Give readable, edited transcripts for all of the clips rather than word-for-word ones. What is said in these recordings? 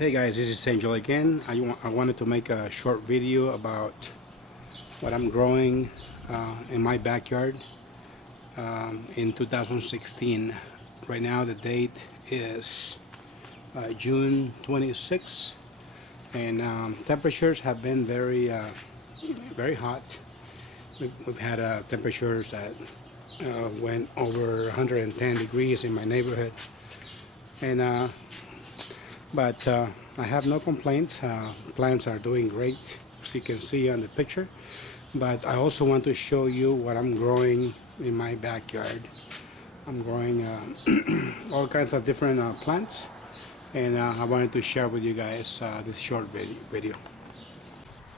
Hey guys, this is Angel again. I wanted to make a short video about what I'm growing in my backyard in 2016. Right now the date is June 26th, and temperatures have been very hot. We've had temperatures that went over 110 degrees in my neighborhood, and but I have no complaints. Plants are doing great, as you can see on the picture. But I also want to show you what I'm growing in my backyard. I'm growing all kinds of different plants, and I wanted to share with you guys this short video.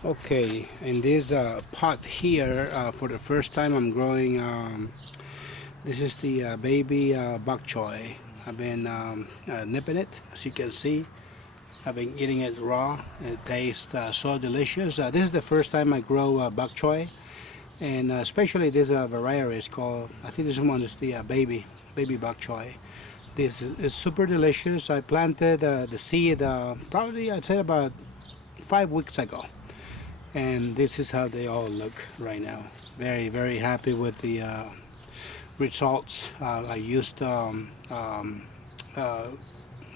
Okay, in this pot here, for the first time I'm growing, this is the baby bok choy. I've been nipping it, as you can see. I've been eating it raw. It tastes so delicious. This is the first time I grow bok choy, and especially this variety is called, I think this one is the baby bok choy. This is super delicious. I planted the seed probably, I'd say, about 5 weeks ago, and this is how they all look right now. Very happy with the results. I used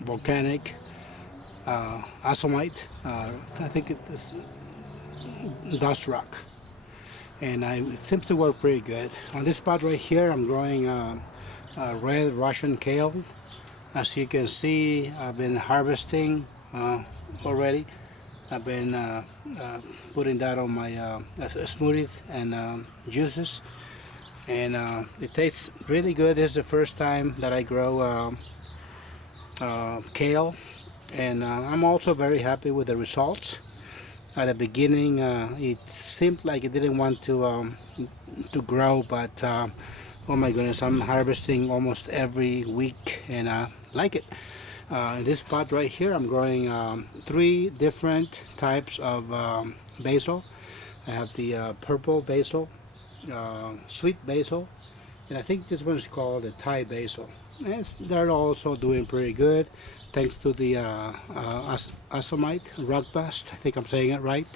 volcanic azomite. I think it is dust rock, and it seems to work pretty good. On this spot right here, I'm growing red Russian kale. As you can see, I've been harvesting already. I've been putting that on my smoothie and juices, and it tastes really good. This is the first time that I grow kale, and I'm also very happy with the results. At the beginning, it seemed like it didn't want to grow, but oh my goodness, I'm harvesting almost every week, and I like it. In this spot right here, I'm growing 3 different types of basil. I have the purple basil, sweet basil, and I think this one is called the Thai basil. And they're also doing pretty good, thanks to the azomite rock dust. I think I'm saying it right.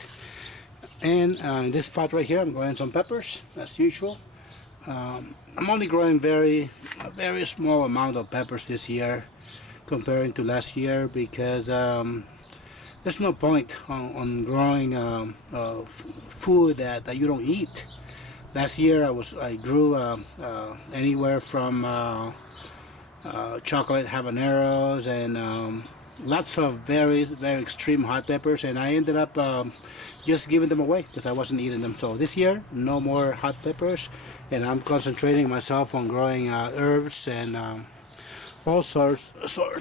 And in this spot right here, I'm growing some peppers as usual. I'm only growing a very small amount of peppers this year comparing to last year, because there's no point on growing food that you don't eat. Last year I grew anywhere from chocolate habaneros and lots of very extreme hot peppers, and I ended up just giving them away because I wasn't eating them. So this year, no more hot peppers, and I'm concentrating myself on growing herbs and all sorts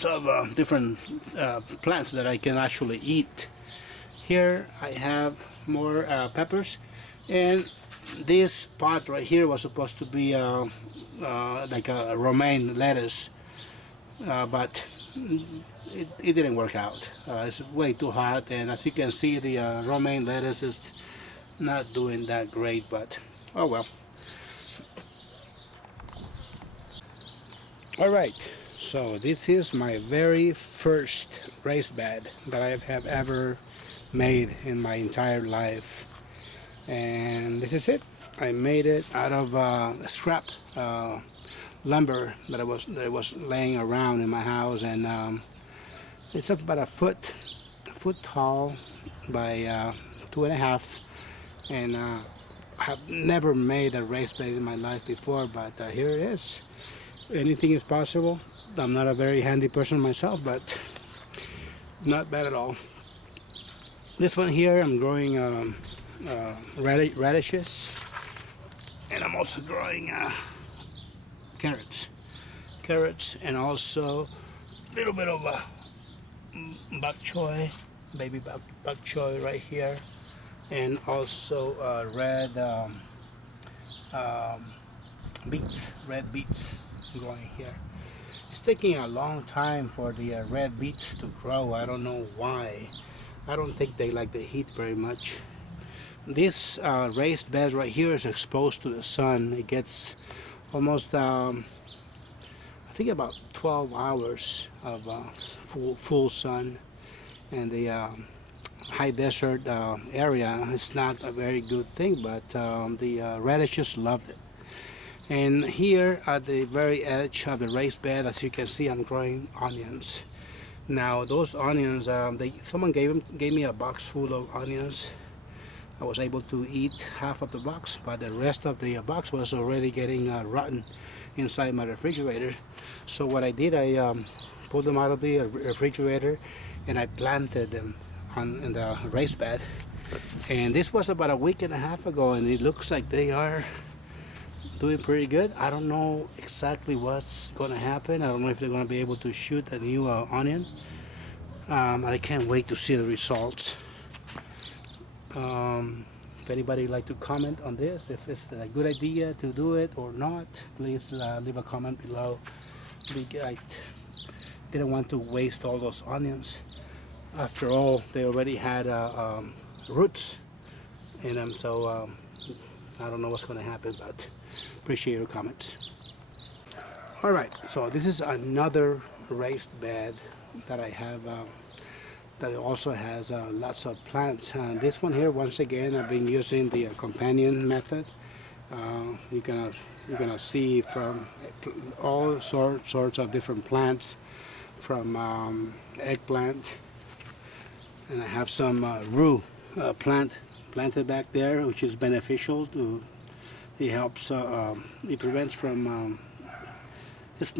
of different plants that I can actually eat. Here I have more peppers, and this pot right here was supposed to be like a romaine lettuce, but it didn't work out. It's way too hot, and as you can see, the romaine lettuce is not doing that great, but oh well. Alright, so this is my very first raised bed that I have ever made in my entire life, and this is it. I made it out of scrap lumber that was laying around in my house, and it's about a foot tall by 2.5, and I have never made a raised bed in my life before, but here it is. Anything is possible. I'm not a very handy person myself, but not bad at all. This one here, I'm growing radishes, and I'm also growing carrots, and also a little bit of bok choy, baby bok choy right here, and also red beets growing here. It's taking a long time for the red beets to grow. I don't know why. I don't think they like the heat very much. This raised bed right here is exposed to the sun. It gets almost I think about 12 hours of full sun, and the high desert area is not a very good thing, but the radishes loved it. And here at the very edge of the raised bed, as you can see, I'm growing onions. Now those onions, someone gave me a box full of onions. I was able to eat half of the box, but the rest of the box was already getting rotten inside my refrigerator. So what I did, I pulled them out of the refrigerator and I planted them in the raised bed. And this was about a week and a half ago, and it looks like they are doing pretty good. I don't know exactly what's going to happen. I don't know if they're going to be able to shoot a new onion. I can't wait to see the results. If anybody would like to comment on this, if it's a good idea to do it or not, please leave a comment below. I didn't want to waste all those onions. After all, they already had roots in them, so I don't know what's going to happen, but appreciate your comments. All right, so this is another raised bed that I have that also has lots of plants. This one here, once again, I've been using the companion method. You're gonna see from all sorts of different plants, from eggplant, and I have some rue plant planted back there, which is beneficial to. It helps. It prevents from. It's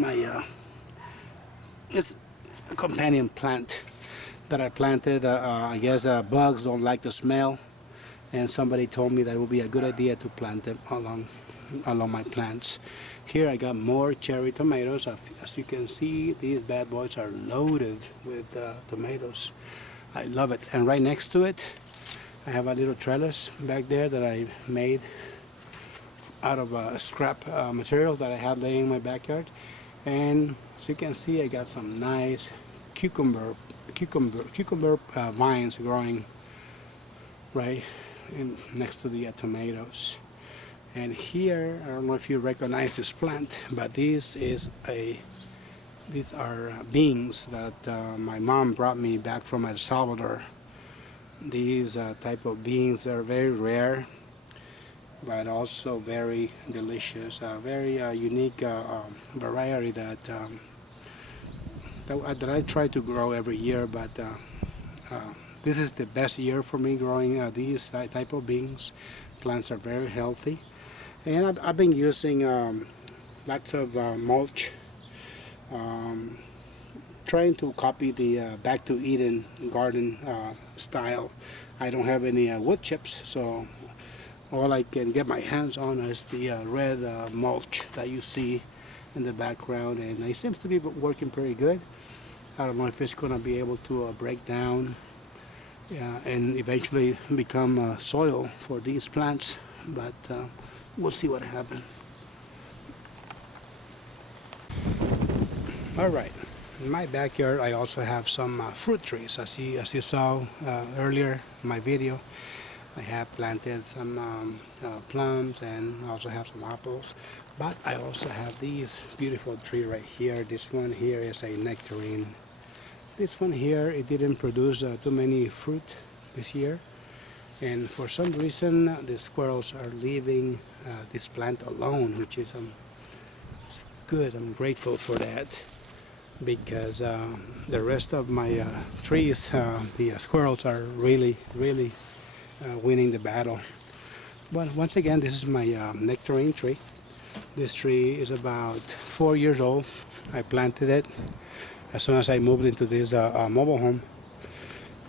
a companion plant that I planted. I guess bugs don't like the smell, and somebody told me that it would be a good idea to plant them along my plants. Here I got more cherry tomatoes. As you can see, these bad boys are loaded with tomatoes. I love it. And right next to it, I have a little trellis back there that I made out of scrap material that I had laying in my backyard. And as you can see, I got some nice cucumber vines growing right next to the tomatoes. And here, I don't know if you recognize this plant, but these are beans that my mom brought me back from El Salvador. These type of beans are very rare, but also very delicious. Very unique variety that I try to grow every year, but this is the best year for me growing these type of beans. Plants are very healthy, and I've been using lots of mulch, trying to copy the Back to Eden garden style. I don't have any wood chips, so all I can get my hands on is the red mulch that you see in the background, and it seems to be working pretty good. I don't know if it's going to be able to break down and eventually become soil for these plants, but we'll see what happens. All right, in my backyard I also have some fruit trees. As you saw earlier in my video, I have planted some plums and also have some apples, but I also have these beautiful tree right here. This one here is a nectarine. This one here, it didn't produce too many fruit this year, and for some reason the squirrels are leaving this plant alone, which is good. I'm grateful for that, because the rest of my trees, the squirrels are really winning the battle. But once again, this is my nectarine tree. This tree is about 4 years old. I planted it as soon as I moved into this mobile home,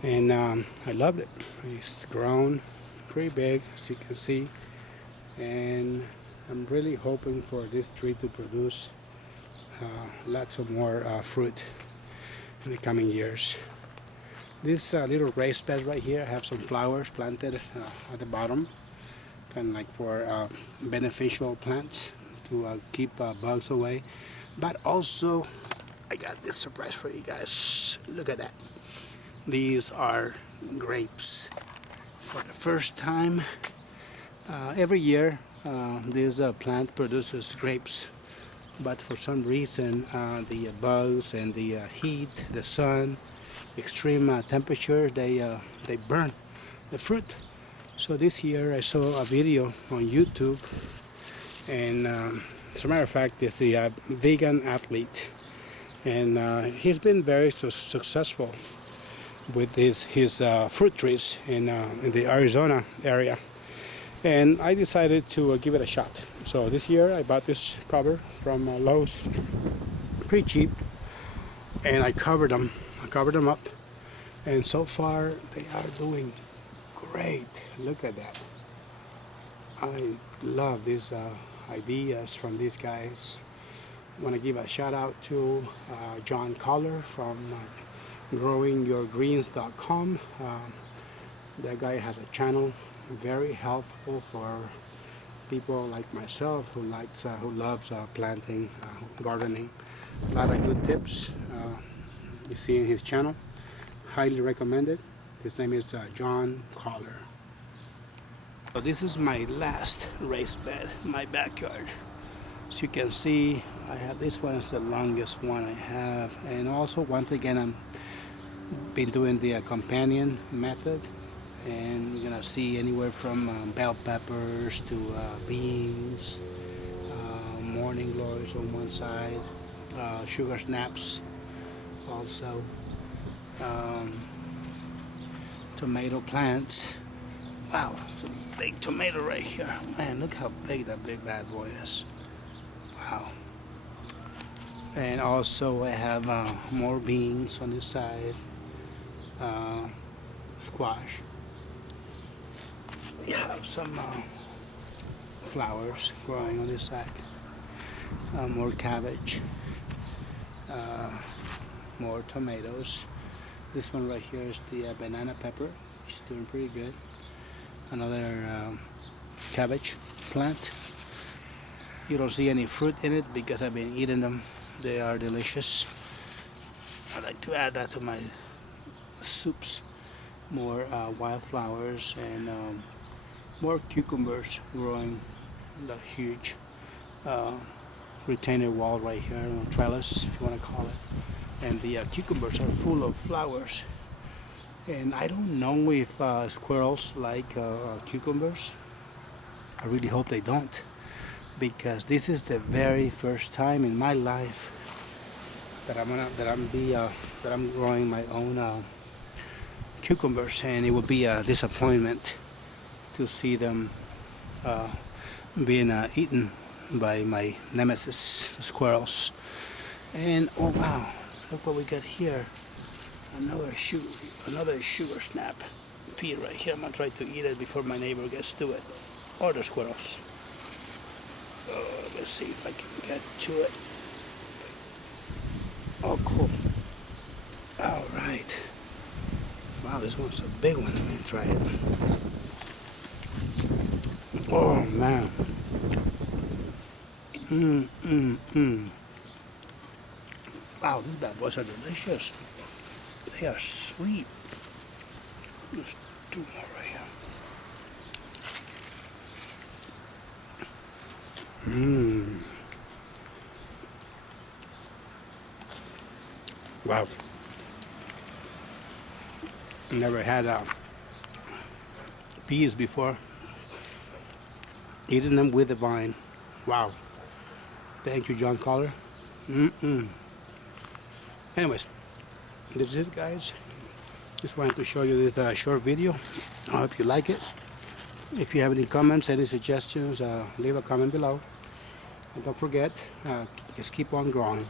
and I loved it. It's grown pretty big, as you can see, and I'm really hoping for this tree to produce lots of more fruit in the coming years. This little raised bed right here, I have some flowers planted at the bottom, kind of like for beneficial plants to keep bugs away. But also, I got this surprise for you guys. Look at that. These are grapes. For the first time, every year, this plant produces grapes. But for some reason, the bugs and the heat, the sun, extreme temperature, they burn the fruit. So this year I saw a video on YouTube, and as a matter of fact, it's the vegan athlete, and he's been very successful with his fruit trees in the Arizona area. And I decided to give it a shot. So this year I bought this cover from Lowe's, pretty cheap, and I covered them up, and so far they are doing great. Look at that. I love these ideas from these guys. I want to give a shout out to John Collar from growingyourgreens.com. That guy has a channel, very helpful for people like myself who loves planting, gardening. A lot of good tips you see in his channel. Highly recommended. His name is John Collar. So this is my last raised bed in my backyard. As you can see, I have this one is the longest one I have, and also once again I'm been doing the companion method, and you're gonna see anywhere from bell peppers to beans, morning glories on one side, sugar snaps also, tomato plants. Wow, some big tomato right here. Man, look how big that big bad boy is. Wow. And also I have more beans on this side, squash. We have some flowers growing on this side, more cabbage, more tomatoes. This one right here is the banana pepper. It's doing pretty good. Another cabbage plant. You don't see any fruit in it because I've been eating them. They are delicious. I like to add that to my soups. More wildflowers and more cucumbers growing in the huge retainer wall right here, trellis if you want to call it. And the cucumbers are full of flowers. And I don't know if squirrels like cucumbers. I really hope they don't, because this is the very first time in my life that I'm growing my own cucumbers, and it will be a disappointment to see them being eaten by my nemesis squirrels. And oh wow, look what we got here. Another sugar snap pea right here. I'm gonna try to eat it before my neighbor gets to it, or the squirrels. Let's see if I can get to it. Oh, cool. All right. Wow, this one's a big one. Let me try it. Oh man. Wow, these bad boys are delicious. They are sweet. There's two more right here. Wow. Never had peas before. Eating them with the vine. Wow. Thank you, John Collar. Anyways, this is it, guys. Just wanted to show you this short video. I hope you like it. If you have any comments, any suggestions, leave a comment below. And don't forget, just keep on growing.